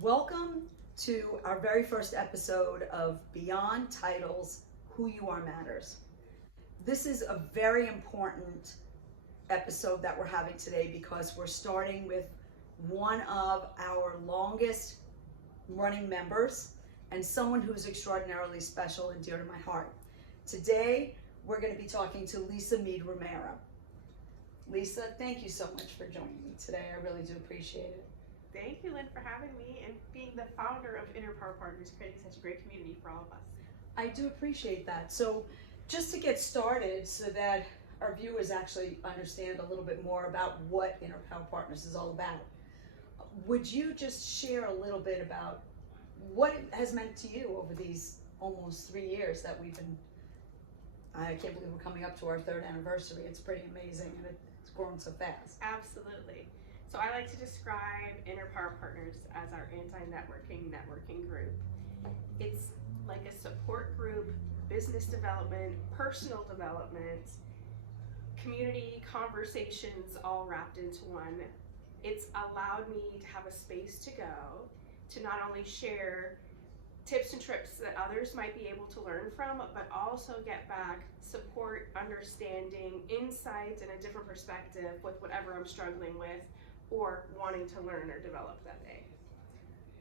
Welcome to our very first episode of Beyond Titles, Who You Are Matters. This is a very important episode that we're having today because we're starting with one of our longest running members and someone who's extraordinarily special and dear to my heart. Today, we're going to be talking to Lisa Meade Romero. Lisa, thank you so much for joining me today. I really do appreciate it. Thank you, Lynn, for having me and being the founder of Inner Power Partners, creating such a great community for all of us. I do appreciate that. So just to get started so that our viewers actually understand a little bit more about what Inner Power Partners is all about, would you just share a little bit about what it has meant to you over these almost 3 years that we've been, I can't believe we're coming up to our 3rd anniversary. It's pretty amazing and it's grown so fast. Absolutely. So I like to describe Inner Power Partners as our networking group. It's like a support group, business development, personal development, community conversations all wrapped into one. It's allowed me to have a space to go to not only share tips and tricks that others might be able to learn from, but also get back support, understanding, insights, and a different perspective with whatever I'm struggling with or wanting to learn or develop that day.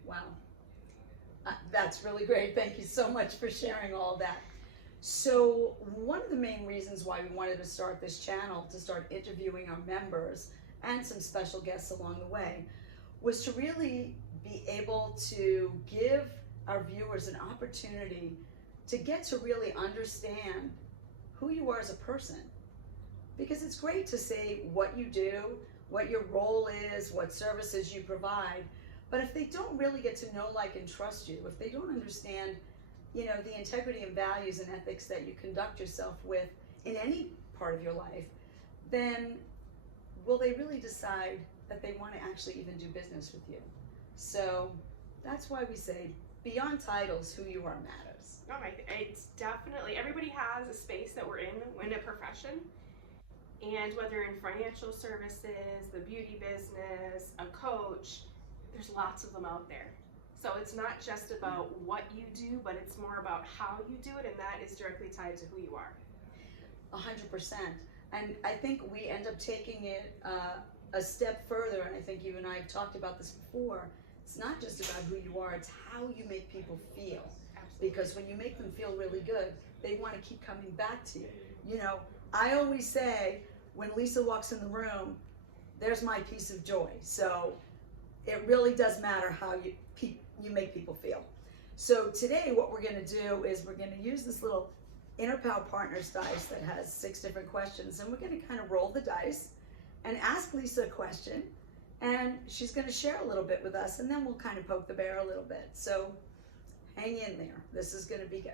Wow. That's really great. Thank you so much for sharing all that. So one of the main reasons why we wanted to start this channel, to start interviewing our members and some special guests along the way, was to really be able to give our viewers an opportunity to get to really understand who you are as a person. Because it's great to say what you do, what your role is, what services you provide, but if they don't really get to know, like, and trust you, if they don't understand, the integrity and values and ethics that you conduct yourself with in any part of your life, then will they really decide that they want to actually even do business with you? So that's why we say, beyond titles, who you are matters. Oh my, it's definitely, everybody has a space that we're in a profession. And whether in financial services, the beauty business, a coach, there's lots of them out there. So it's not just about what you do, but it's more about how you do it, and that is directly tied to who you are. 100%. And I think we end up taking it a step further, and I think you and I have talked about this before. It's not just about who you are, it's how you make people feel. Absolutely. Because when you make them feel really good, they want to keep coming back to you. I always say, when Lisa walks in the room, there's my piece of joy. So it really does matter how you make people feel. So today what we're going to do is we're going to use this little Inner Power Partners dice that has 6 different questions, and we're going to kind of roll the dice and ask Lisa a question, and she's going to share a little bit with us, and then we'll kind of poke the bear a little bit. So hang in there. This is going to be good.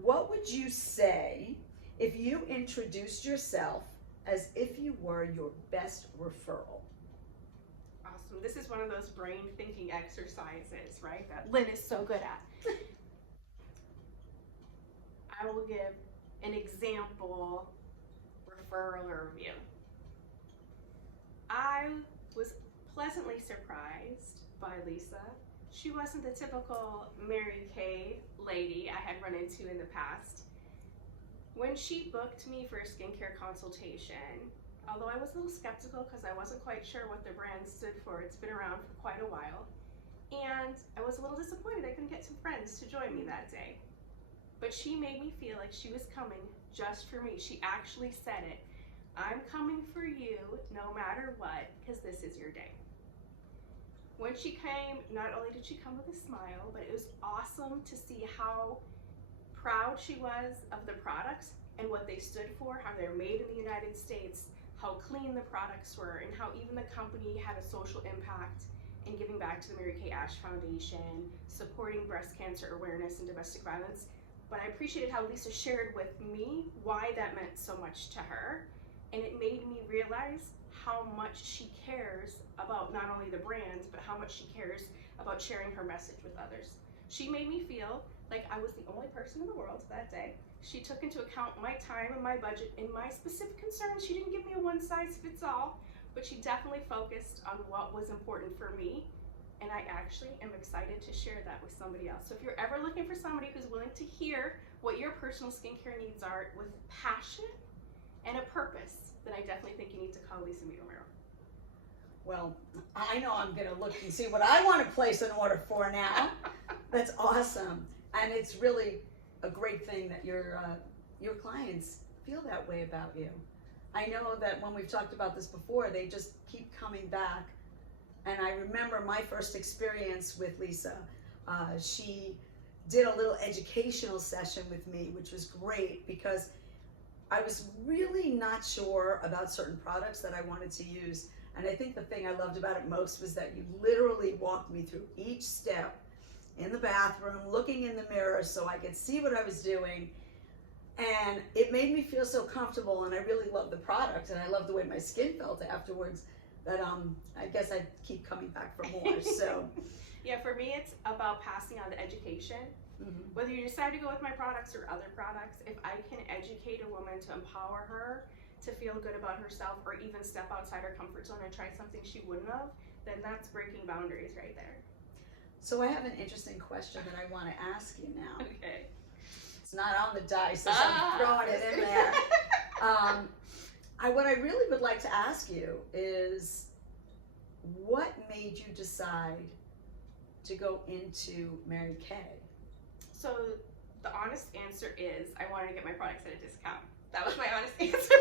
What would you say if you introduced yourself as if you were your best referral? Awesome. This is one of those brain thinking exercises, right, that Lynn is so good at. I will give an example referral or review. I was pleasantly surprised by Lisa. She wasn't the typical Mary Kay lady I had run into in the past. When she booked me for a skincare consultation, although I was a little skeptical because I wasn't quite sure what the brand stood for, it's been around for quite a while, and I was a little disappointed I couldn't get some friends to join me that day. But she made me feel like she was coming just for me. She actually said it. I'm coming for you no matter what, because this is your day. When she came, not only did she come with a smile, but it was awesome to see how proud she was of the products and what they stood for, how they're made in the United States, how clean the products were, and how even the company had a social impact in giving back to the Mary Kay Ash Foundation, supporting breast cancer awareness and domestic violence. But I appreciated how Lisa shared with me why that meant so much to her, and it made me realize how much she cares about not only the brands, but how much she cares about sharing her message with others. She made me feel like I was the only person in the world that day. She took into account my time and my budget and my specific concerns. She didn't give me a one-size-fits-all, but she definitely focused on what was important for me and I actually am excited to share that with somebody else. So if you're ever looking for somebody who's willing to hear what your personal skincare needs are with passion and a purpose, then I definitely think you need to call Lisa Meade Romero. Well, I know I'm going to look and see what I want to place an order for now. That's awesome. And it's really a great thing that your clients feel that way about you. I know that when we've talked about this before, they just keep coming back. And I remember my first experience with Lisa. She did a little educational session with me, which was great because I was really not sure about certain products that I wanted to use. And I think the thing I loved about it most was that you literally walked me through each step in the bathroom, looking in the mirror so I could see what I was doing. And it made me feel so comfortable, and I really loved the product, and I loved the way my skin felt afterwards, that I guess I'd keep coming back for more. So yeah, for me it's about passing on the education. Mm-hmm. Whether you decide to go with my products or other products, if I can educate a woman to empower her to feel good about herself, or even step outside her comfort zone and try something she wouldn't have, then that's breaking boundaries right there. So I have an interesting question that I want to ask you now. Okay. It's not on the dice, so I'm throwing it in there. What I really would like to ask you is, what made you decide to go into Mary Kay? So the honest answer is I wanted to get my products at a discount. That was my honest answer.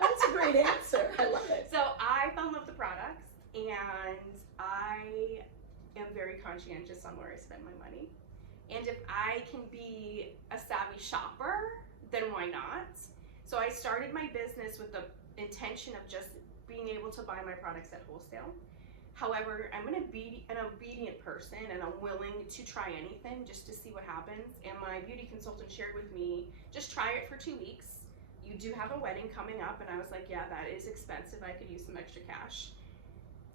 That's a great answer. I love it. So I fell in love with the products, and I am very conscientious on where I spend my money. And if I can be a savvy shopper, then why not? So I started my business with the intention of just being able to buy my products at wholesale. However, I'm going to be an obedient person, and I'm willing to try anything just to see what happens. And my beauty consultant shared with me, just try it for 2 weeks. You do have a wedding coming up, and I was like, yeah, that is expensive. I could use some extra cash.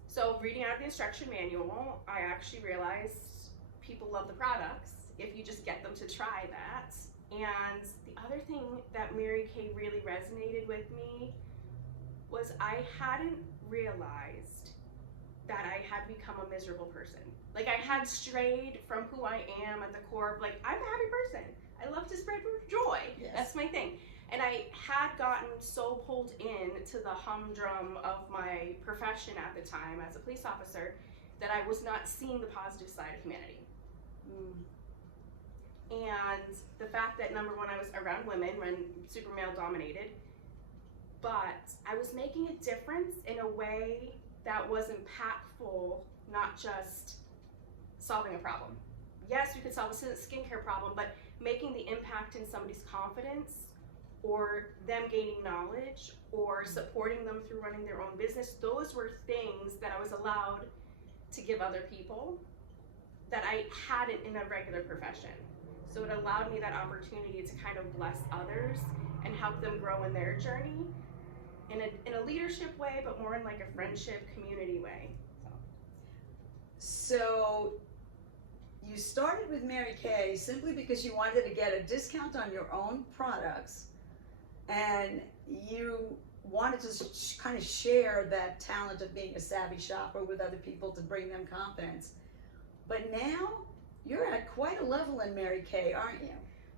So reading out the instruction manual, I actually realized people love the products if you just get them to try that. And the other thing that Mary Kay really resonated with me was I hadn't realized that I had become a miserable person. Like, I had strayed from who I am at the core of, like, I'm a happy person. I love to spread joy. Yes. That's my thing. And I had gotten so pulled in to the humdrum of my profession at the time as a police officer that I was not seeing the positive side of humanity. And the fact that, number one, I was around women when super male dominated, but I was making a difference in a way that was impactful, not just solving a problem. Yes, we could solve a skincare problem, but making the impact in somebody's confidence, or them gaining knowledge, or supporting them through running their own business, those were things that I was allowed to give other people that I hadn't in a regular profession. So it allowed me that opportunity to kind of bless others and help them grow in their journey in a leadership way, but more in like a friendship community way. So you started with Mary Kay simply because you wanted to get a discount on your own products, and you wanted to kind of share that talent of being a savvy shopper with other people to bring them confidence. But now you're at quite a level in Mary Kay, aren't you?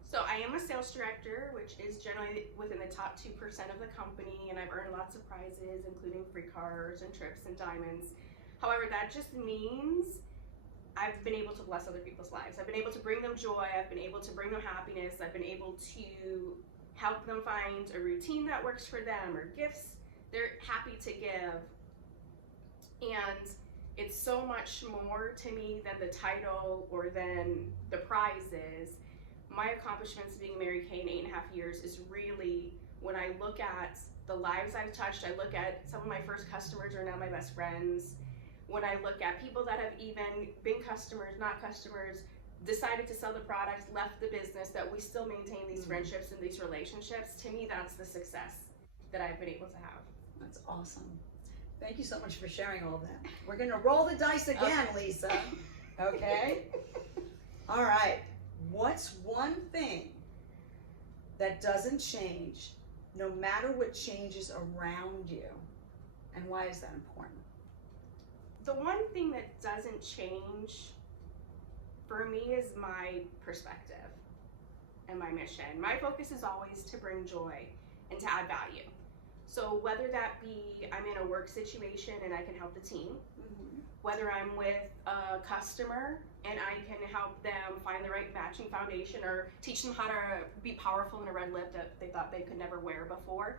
So I am a sales director, which is generally within the top 2% of the company, and I've earned lots of prizes, including free cars and trips and diamonds. However, that just means I've been able to bless other people's lives. I've been able to bring them joy. I've been able to bring them happiness. I've been able to help them find a routine that works for them, or gifts they're happy to give. And it's so much more to me than the title or than the prizes. My accomplishments being Mary Kay in 8.5 years is really, when I look at the lives I've touched, I look at some of my first customers are now my best friends. When I look at people that have even been customers, not customers, decided to sell the products, left the business, that we still maintain these friendships and these relationships, to me that's the success that I've been able to have. That's awesome. Thank you so much for sharing all that. We're gonna roll the dice again, okay. Lisa. Okay? All right. What's one thing that doesn't change no matter what changes around you? And why is that important? the one thing that doesn't change for me is my perspective and my mission. My focus is always to bring joy and to add value. So whether that be I'm in a work situation and I can help the team, whether I'm with a customer and I can help them find the right matching foundation or teach them how to be powerful in a red lip that they thought they could never wear before,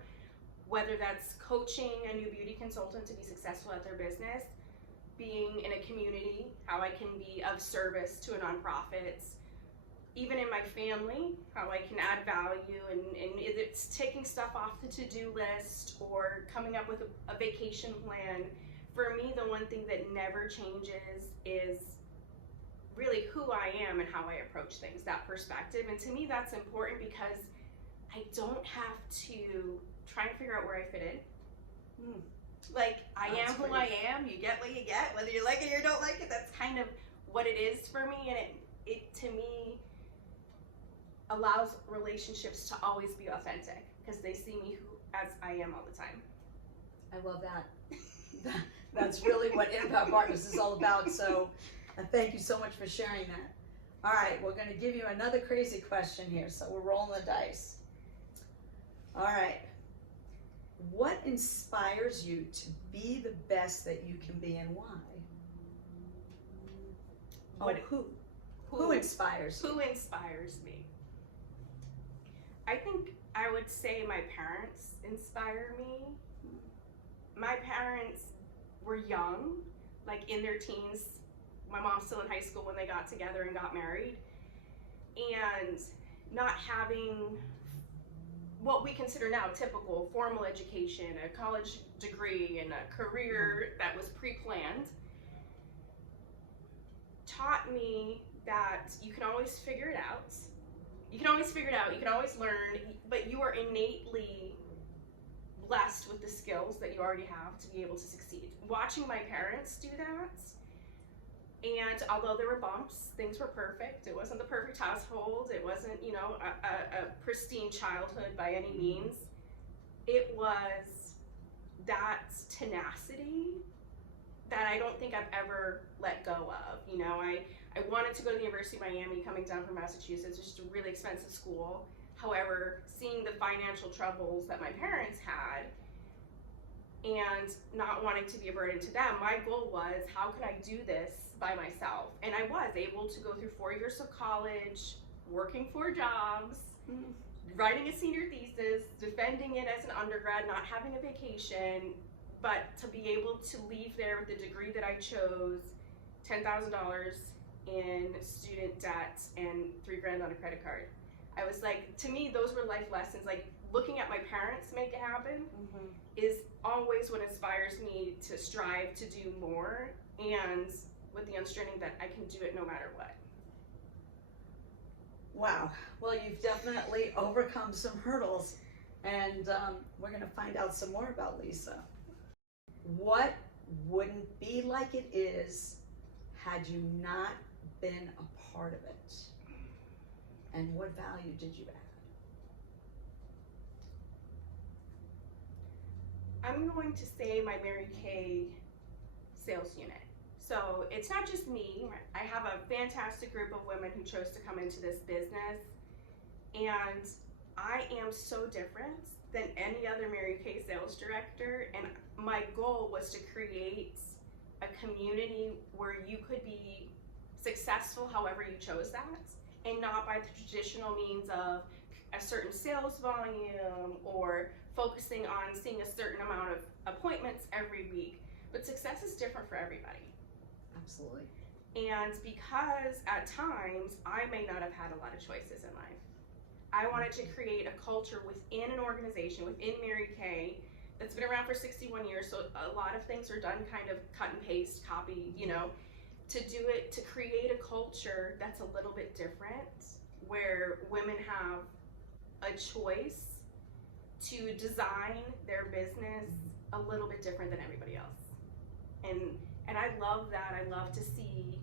whether that's coaching a new beauty consultant to be successful at their business, being in a community, how I can be of service to a nonprofit, even in my family, how I can add value, and it's taking stuff off the to-do list or coming up with a vacation plan. For me, the one thing that never changes is really who I am and how I approach things, that perspective. And to me, that's important because I don't have to try and figure out where I fit in. Like, I am who I am, you get what you get, whether you like it or don't like it, that's kind of what it is for me. And it to me, allows relationships to always be authentic because they see me as I am all the time. I love that. That's really what Impact Partners is all about. So thank you so much for sharing that. All right, we're going to give you another crazy question here. So we're rolling the dice. All right. What inspires you to be the best that you can be, and why? Who inspires you? Who inspires me? I think I would say my parents inspire me. My parents were young, like in their teens. My mom's still in high school when they got together and got married. And not having what we consider now typical formal education, a college degree, and a career that was pre-planned, taught me that you can always figure it out. You can always figure it out, you can always learn, but you are innately blessed with the skills that you already have to be able to succeed. Watching my parents do that, and although there were bumps, things were perfect. It wasn't the perfect household, it wasn't, you know, a pristine childhood by any means. It was that tenacity that I don't think I've ever let go of. You know, I wanted to go to the University of Miami coming down from Massachusetts, which is a really expensive school. However, seeing the financial troubles that my parents had and not wanting to be a burden to them, my goal was, how can I do this by myself? And I was able to go through 4 years of college, working 4 jobs, writing a senior thesis, defending it as an undergrad, not having a vacation, but to be able to leave there with the degree that I chose, $10,000 in student debt and $3,000 on a credit card. I was like, to me, those were life lessons. Like, looking at my parents make it happen is always what inspires me to strive to do more, and with the understanding that I can do it no matter what. Wow. Well, you've definitely overcome some hurdles, and we're going to find out some more about Lisa. What wouldn't be like it is had you not been a part of it? And what value did you add? I'm going to say my Mary Kay sales unit. So it's not just me. I have a fantastic group of women who chose to come into this business, and I am so different than any other Mary Kay sales director, and my goal was to create a community where you could be successful however you chose that, and not by the traditional means of a certain sales volume or focusing on seeing a certain amount of appointments every week. But success is different for everybody. Absolutely. And because at times I may not have had a lot of choices in life, I wanted to create a culture within an organization, within Mary Kay, that's been around for 61 years, so a lot of things are done kind of cut and paste, copy, you know, to do it, to create a culture that's a little bit different, where women have a choice to design their business a little bit different than everybody else. And I love that. I love to see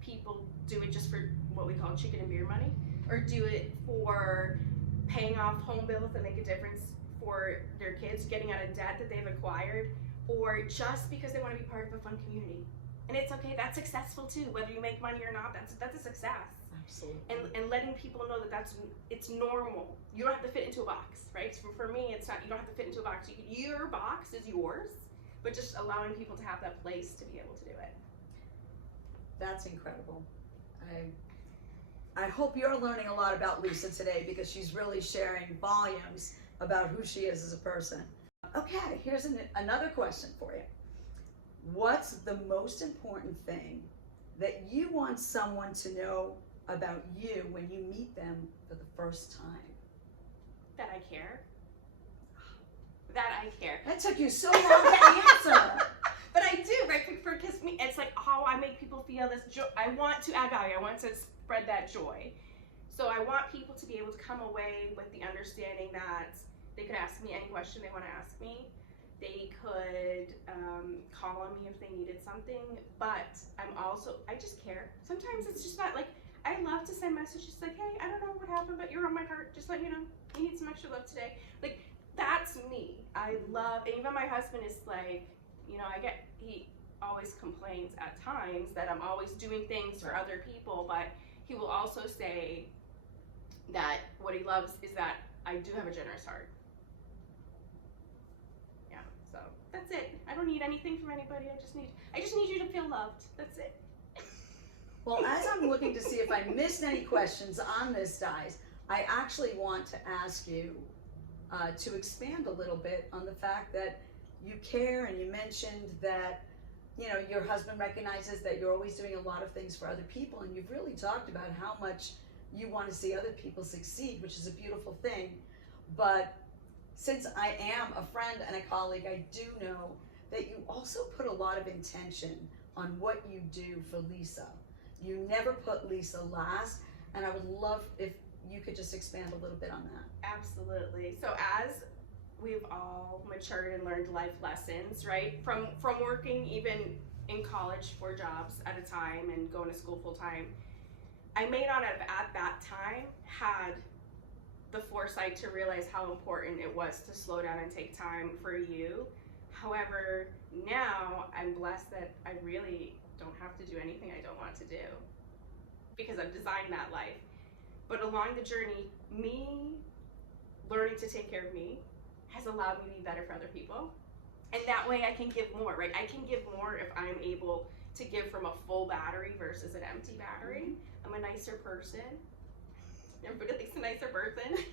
people do it just for what we call chicken and beer money, or do it for paying off home bills that make a difference for their kids, getting out of debt that they've acquired, or just because they want to be part of a fun community. And it's okay, that's successful too. Whether you make money or not, that's a success. Absolutely. And letting people know that it's normal. You don't have to fit into a box, right? So for me, it's not, you don't have to fit into a box. Your box is yours, but just allowing people to have that place to be able to do it. That's incredible. I hope you're learning a lot about Lisa today, because she's really sharing volumes about who she is as a person. Okay, here's another question for you. What's the most important thing that you want someone to know about you when you meet them for the first time? That I care. That I care. That took you so long to answer. But I do, right? Because me, it's like how I make people feel this joy. I want to add value. I want to spread that joy. So I want people to be able to come away with the understanding that they could ask me any question they want to ask me. They could call on me if they needed something. But I just care. Sometimes it's just not like, I love to send messages like, hey, I don't know what happened, but you're on my heart. Just let me know. You need some extra love today. Like, that's me. I love, and even my husband is like, you know, he always complains at times that I'm always doing things for other people, but he will also say that what he loves is that I do have a generous heart. Yeah, so that's it. I don't need anything from anybody. I just need you to feel loved. That's it. Well, as I'm looking to see if I missed any questions on this, guys, I actually want to ask you to expand a little bit on the fact that you care, and you mentioned that, you know, your husband recognizes that you're always doing a lot of things for other people, and you've really talked about how much you want to see other people succeed, which is a beautiful thing. But since I am a friend and a colleague, I do know that you also put a lot of intention on what you do for Lisa. You never put Lisa last, and I would love if you could just expand a little bit on that. Absolutely. So as we've all matured and learned life lessons, right? From working even in college 4 jobs at a time and going to school full time, I may not have at that time had the foresight to realize how important it was to slow down and take time for you. However, now I'm blessed that I really don't have to do anything I don't want to do, because I've designed that life. But along the journey, me learning to take care of me has allowed me to be better for other people. And that way I can give more, right? I can give more if I'm able to give from a full battery versus an empty battery. I'm a nicer person. Everybody likes a nicer person.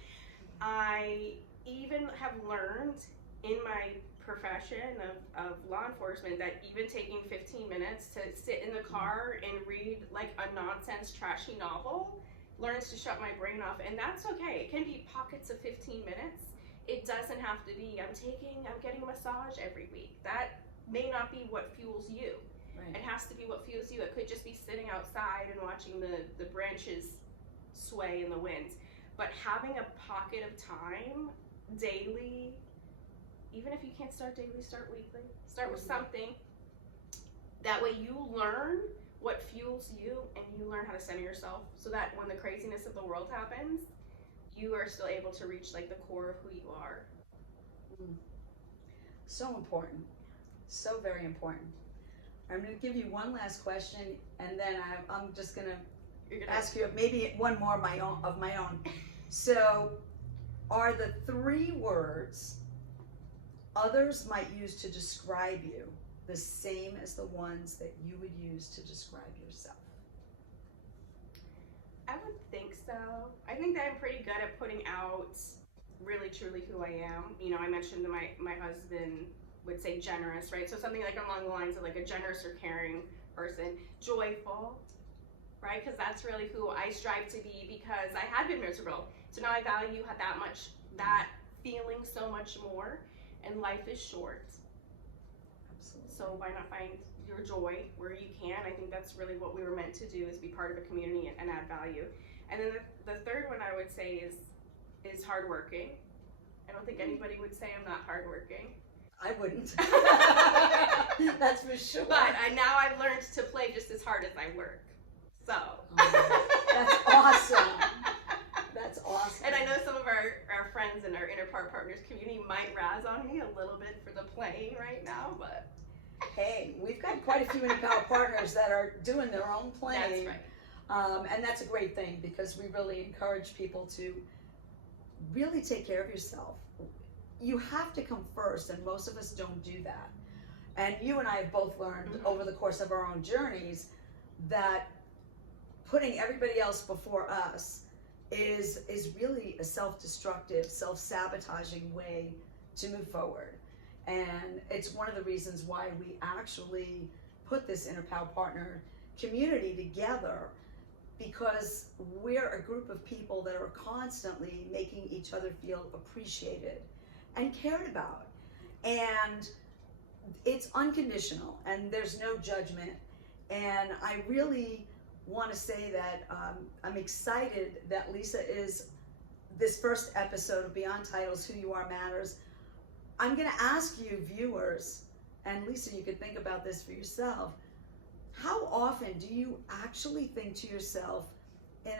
I even have learned in my profession of law enforcement that even taking 15 minutes to sit in the car and read like a nonsense trashy novel learns to shut my brain off, and that's okay. It can be pockets of 15 minutes. It doesn't have to be, I'm getting a massage every week. That may not be what fuels you. Right. It has to be what fuels you. It could just be sitting outside and watching the branches sway in the wind. But having a pocket of time daily, even if you can't start daily, start weekly. Start with something. That way you learn what fuels you, and you learn how to center yourself, so that when the craziness of the world happens, you are still able to reach like the core of who you are. So important. So very important. I'm going to give you one last question, and then I'm just going to ask you maybe one more of my own. So, are the 3 words others might use to describe you the same as the ones that you would use to describe yourself? I would think so. I think that I'm pretty good at putting out really truly who I am. You know, I mentioned that my husband would say generous, right? So something like along the lines of like a generous or caring person. Joyful, right? Because that's really who I strive to be, because I had been miserable. So now I value that feeling so much more, and life is short. Absolutely. So why not find your joy where you can? I think that's really what we were meant to do, is be part of a community and add value. And then the third one I would say is hardworking. I don't think anybody would say I'm not hardworking. I wouldn't. That's for sure. But now I've learned to play just as hard as I work. So. Oh, that's awesome. That's awesome. And I know some of our friends in our Inner Power Partners community might razz on me a little bit for the playing right now, but Hey, we've got quite a few inaugural partners that are doing their own playing. that's right. And that's a great thing because we really encourage people to really take care of yourself. You have to come first, and most of us don't do that. And you and I have both learned over the course of our own journeys that putting everybody else before us is really a self-destructive, self-sabotaging way to move forward. And it's one of the reasons why we actually put this Inner Power Partner community together, because we're a group of people that are constantly making each other feel appreciated and cared about. And it's unconditional and there's no judgment. And I really want to say that I'm excited that Lisa is this first episode of Beyond Titles, Who You Are Matters. I'm going to ask you viewers, and Lisa, you could think about this for yourself. How often do you actually think to yourself in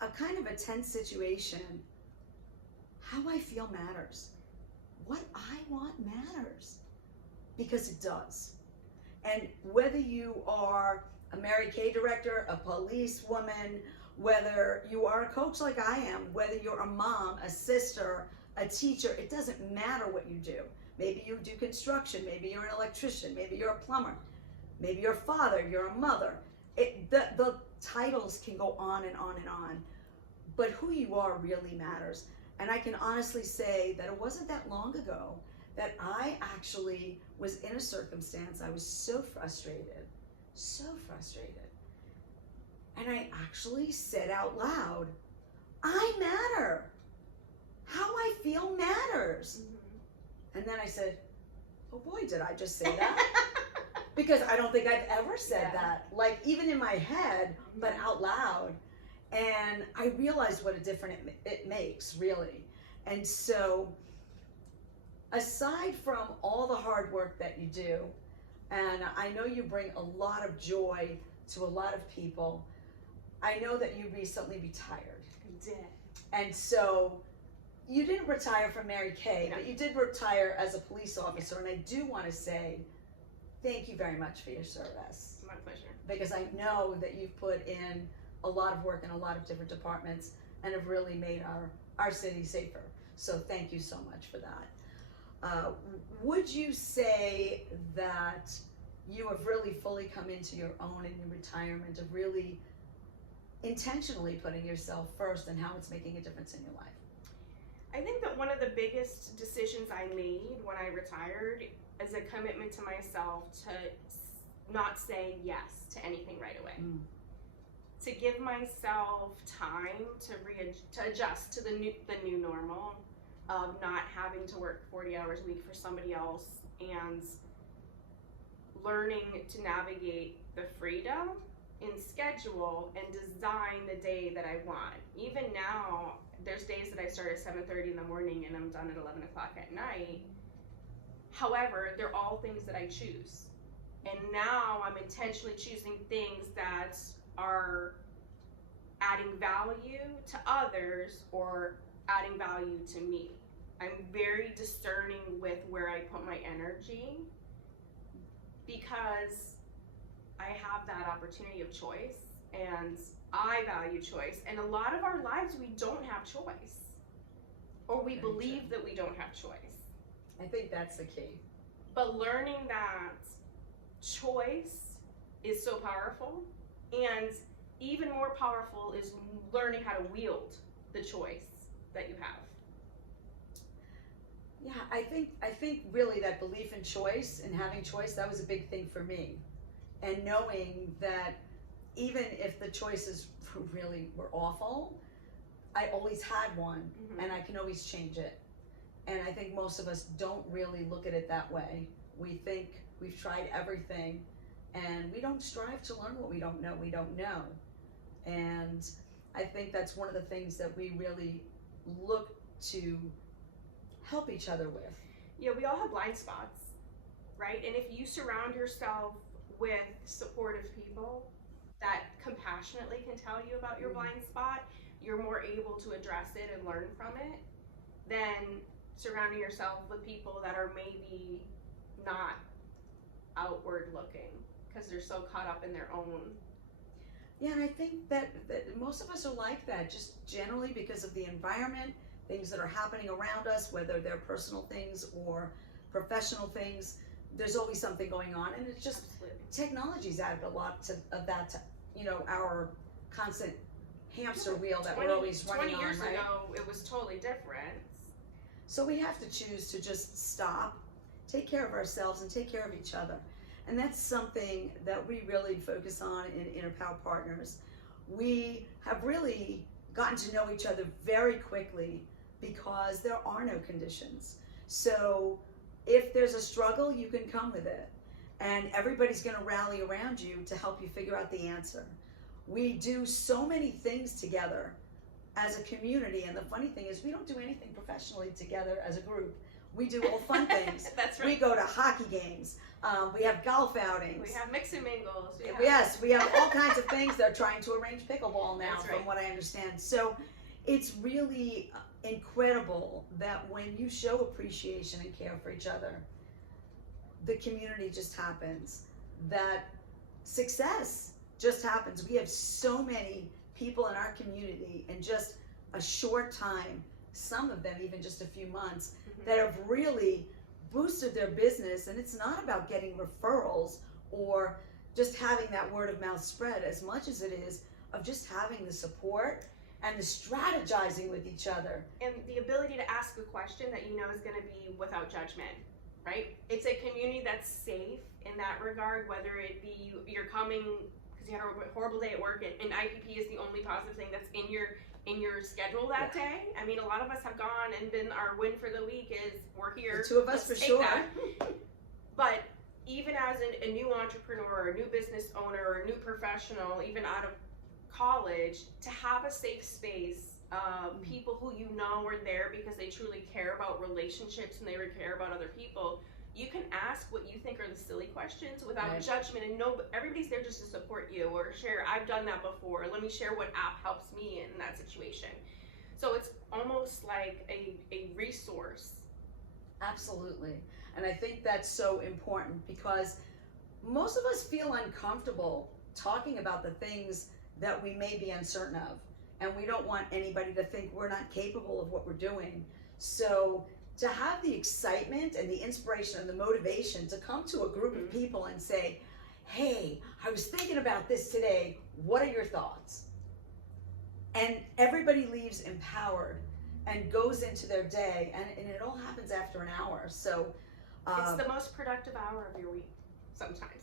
a kind of a tense situation, how I feel matters? What I want matters? Because it does. And whether you are a Mary Kay director, a police woman, whether you are a coach like I am, whether you're a mom, a sister, a teacher, it doesn't matter what you do. Maybe you do construction, maybe you're an electrician, maybe you're a plumber, maybe you're a father, you're a mother. The titles can go on and on and on, but who you are really matters. And I can honestly say that it wasn't that long ago that I actually was in a circumstance, I was so frustrated. And I actually said out loud, I matter. How I feel matters. And then I said, oh boy, did I just say that? Because I don't think I've ever said that. Like even in my head, but out loud. And I realized what a difference it makes, really. And so, aside from all the hard work that you do, and I know you bring a lot of joy to a lot of people, I know that you recently retired. I did. And so, you didn't retire from Mary Kay, but you did retire as a police officer. And I do want to say, thank you very much for your service. My pleasure. Because I know that you've put in a lot of work in a lot of different departments and have really made our city safer. So thank you so much for that. Would you say that you have really fully come into your own in your retirement of really intentionally putting yourself first and how it's making a difference in your life? I think that one of the biggest decisions I made when I retired is a commitment to myself to not say yes to anything right away. To give myself time to adjust to the new normal of not having to work 40 hours a week for somebody else, and learning to navigate the freedom in schedule and design the day that I want. Even now, there's days that I start at 7:30 in the morning and I'm done at 11 o'clock at night. However, they're all things that I choose. And now I'm intentionally choosing things that are adding value to others or adding value to me. I'm very discerning with where I put my energy because I have that opportunity of choice and I value choice. And a lot of our lives we don't have choice, or we believe that we don't have choice. I think that's the key. But learning that choice is so powerful, and even more powerful is learning how to wield the choice that you have. Yeah, I think really that belief in choice and having choice, that was a big thing for me. And knowing that even if the choices really were awful, I always had one and I can always change it. And I think most of us don't really look at it that way. We think we've tried everything and we don't strive to learn what we don't know. And I think that's one of the things that we really look to help each other with. Yeah, we all have blind spots, right? And if you surround yourself with supportive people that compassionately can tell you about your blind spot, you're more able to address it and learn from it. than surrounding yourself with people that are maybe not outward looking because they're so caught up in their own. Yeah, and I think that most of us are like that, just generally because of the environment, things that are happening around us, whether they're personal things or professional things. There's always something going on, and it's just technology's added a lot of that to, our constant hamster wheel that we're always running 20 on, years right? ago, it was totally different. So we have to choose to just stop, take care of ourselves, and take care of each other. And that's something that we really focus on in Inner Power Partners. We have really gotten to know each other very quickly because there are no conditions. So if there's a struggle, you can come with it. And everybody's going to rally around you to help you figure out the answer. We do so many things together as a community, and the funny thing is we don't do anything professionally together as a group. We do all fun things. That's right. We go to hockey games. We have golf outings. We have mix and mingles. Yes, we have all kinds of things. They're trying to arrange pickleball now, That's right. from what I understand. So it's really incredible that when you show appreciation and care for each other, the community just happens. That success just happens. We have so many people in our community in just a short time, some of them even just a few months, that have really boosted their business. And it's not about getting referrals or just having that word of mouth spread as much as it is of just having the support and the strategizing with each other. And the ability to ask a question that you know is going to be without judgment, right? It's a community that's safe in that regard, whether it be you're coming because you had a horrible day at work and IPP is the only positive thing that's in your schedule that day. I mean, a lot of us have gone and been, our win for the week is we're here. The two of us, let's for take sure. that. But even as a new entrepreneur, a new business owner, or a new professional, even out of college, to have a safe space, people who you know are there because they truly care about relationships and they care about other people. You can ask what you think are the silly questions without Right. judgment, and everybody's there just to support you or share, I've done that before, let me share what app helps me in that situation. So it's almost like a resource. Absolutely. And I think that's so important because most of us feel uncomfortable talking about the things that we may be uncertain of. And we don't want anybody to think we're not capable of what we're doing. So to have the excitement and the inspiration and the motivation to come to a group of people and say, hey, I was thinking about this today, what are your thoughts? And everybody leaves empowered and goes into their day, and it all happens after an hour. So It's the most productive hour of your week, sometimes.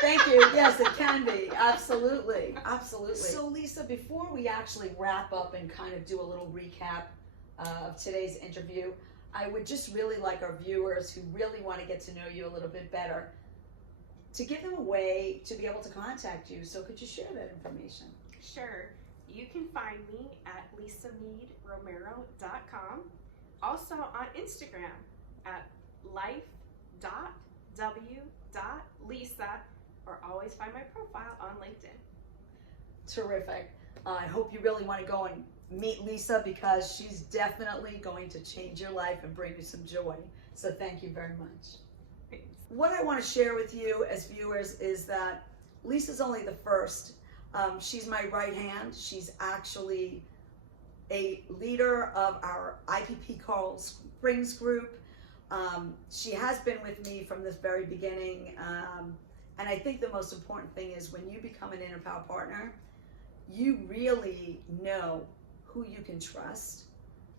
thank you. Yes, it can be. Absolutely. Absolutely. So Lisa, before we actually wrap up and kind of do a little recap of today's interview, I would just really like our viewers who really want to get to know you a little bit better to give them a way to be able to contact you. So could you share that information? Sure. You can find me at lisameaderomero.com. Also on Instagram at life.w.lisa, or always find my profile on LinkedIn. Terrific. I hope you really want to go and meet Lisa because she's definitely going to change your life and bring you some joy. So thank you very much. Thanks. What I want to share with you as viewers is that Lisa's only the first. She's my right hand. She's actually a leader of our IPP Coral Springs group. She has been with me from this very beginning. And I think the most important thing is when you become an Inner Power Partner, you really know who you can trust.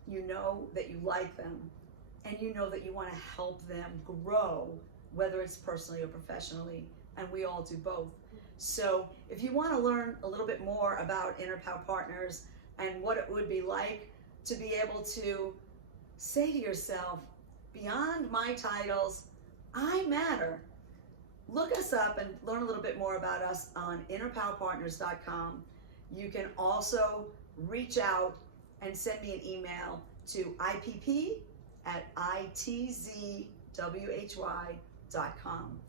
You know that you like them, and you know that you want to help them grow, whether it's personally or professionally, and we all do both. So if you want to learn a little bit more about Inner Power Partners and what it would be like to be able to say to yourself, beyond my titles, I matter. Look us up and learn a little bit more about us on innerpowerpartners.com. You can also reach out and send me an email to ipp@itzwhy.com.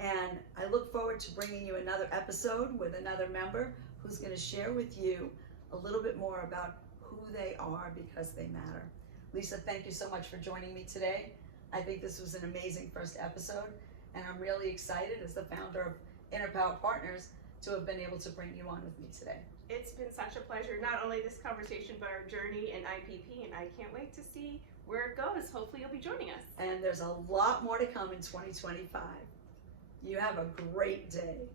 And I look forward to bringing you another episode with another member who's going to share with you a little bit more about who they are because they matter. Lisa, thank you so much for joining me today. I think this was an amazing first episode, and I'm really excited as the founder of Inner Power Partners to have been able to bring you on with me today. It's been such a pleasure, not only this conversation, but our journey in IPP, and I can't wait to see where it goes. Hopefully you'll be joining us. And there's a lot more to come in 2025. You have a great day.